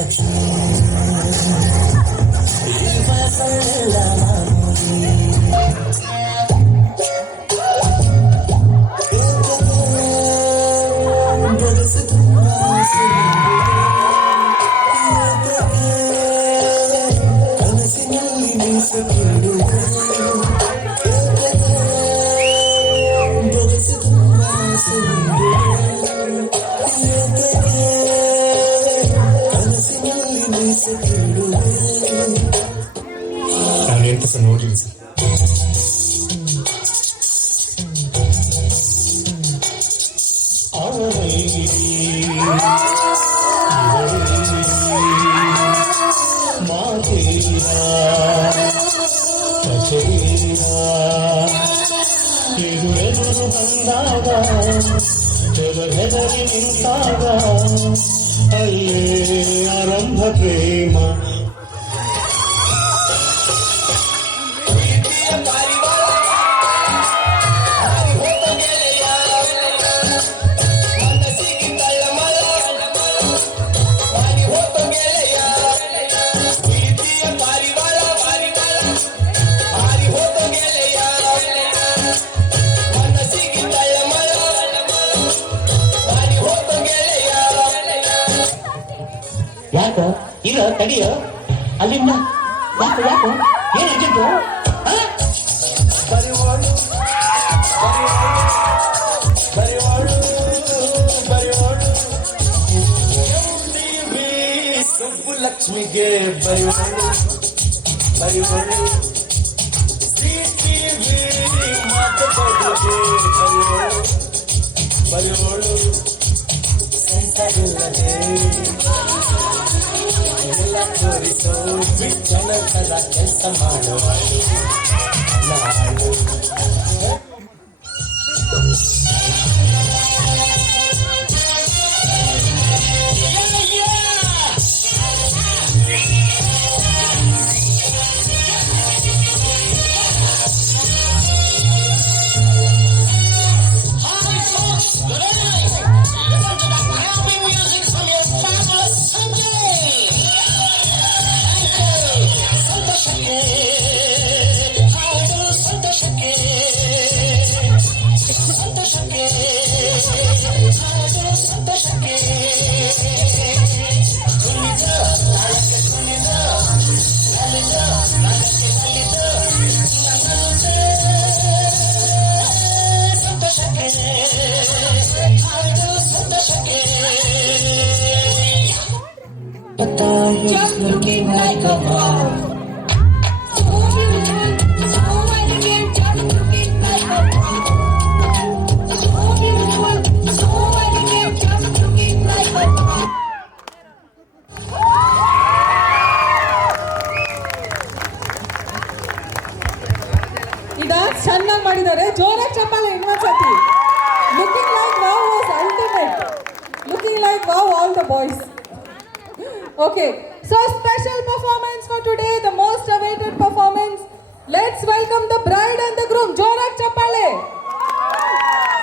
ಲಕ್ಷ್ಮಿ ಸರಳ ಮಾಮೂಲಿ ಕನಸಿನಲ್ಲಿ ಮೀಸಲಿಡುವೆ ನಾನೆಂತ ಸಹ ನೋಡಲಿಲ್ಲ ಸರ್. ಎದುರು ಬಂದಾಗ ಹೆದರಿ ನಿಂತಾಗ ಅಲ್ಲೇ ಆರಂಭ ಪ್ರೇಮ ಯಾಕೋ ಇಲ್ಲ ತಡಿಯೋ ಅಲ್ಲಿಂದ ಯಾಕೋ ಯಾಕೋ ಏನ್ ಅರ್ಜೆಂಟು ಸುಬ್ಬು ಲಕ್ಷ್ಮಿಗೆ ಬರಿವಳು ಬರಿವಳು ಮಾತು ಬರಿವಳು ಬರಿವಳು ಸಂತರಿಲ್ಲದೆ ಎಲ್ಲ ತೋರಿಸೋ ಬಿಟ್ಟನ ತರ ಕೆಲಸ ಮಾಡುವಳು ನಾಳು Just looking like a wow. So beautiful, so elegant, just looking like a wow. So beautiful, so elegant, just looking like a wow. ಈ ಡಾನ್ಸ್ ಚೆನ್ನಾಗಿ ಮಾಡಿದ್ದಾರೆ, ಜೋರಾಗಿ ಚಪ್ಪಾಳೆ ಇನ್ನೊಂದ್ಸತಿ. Looking like wow was ultimate. Looking like wow all the boys. Okay, so special performance for today, the most awaited performance. Let's welcome the bride and the groom. Jorak Chapale.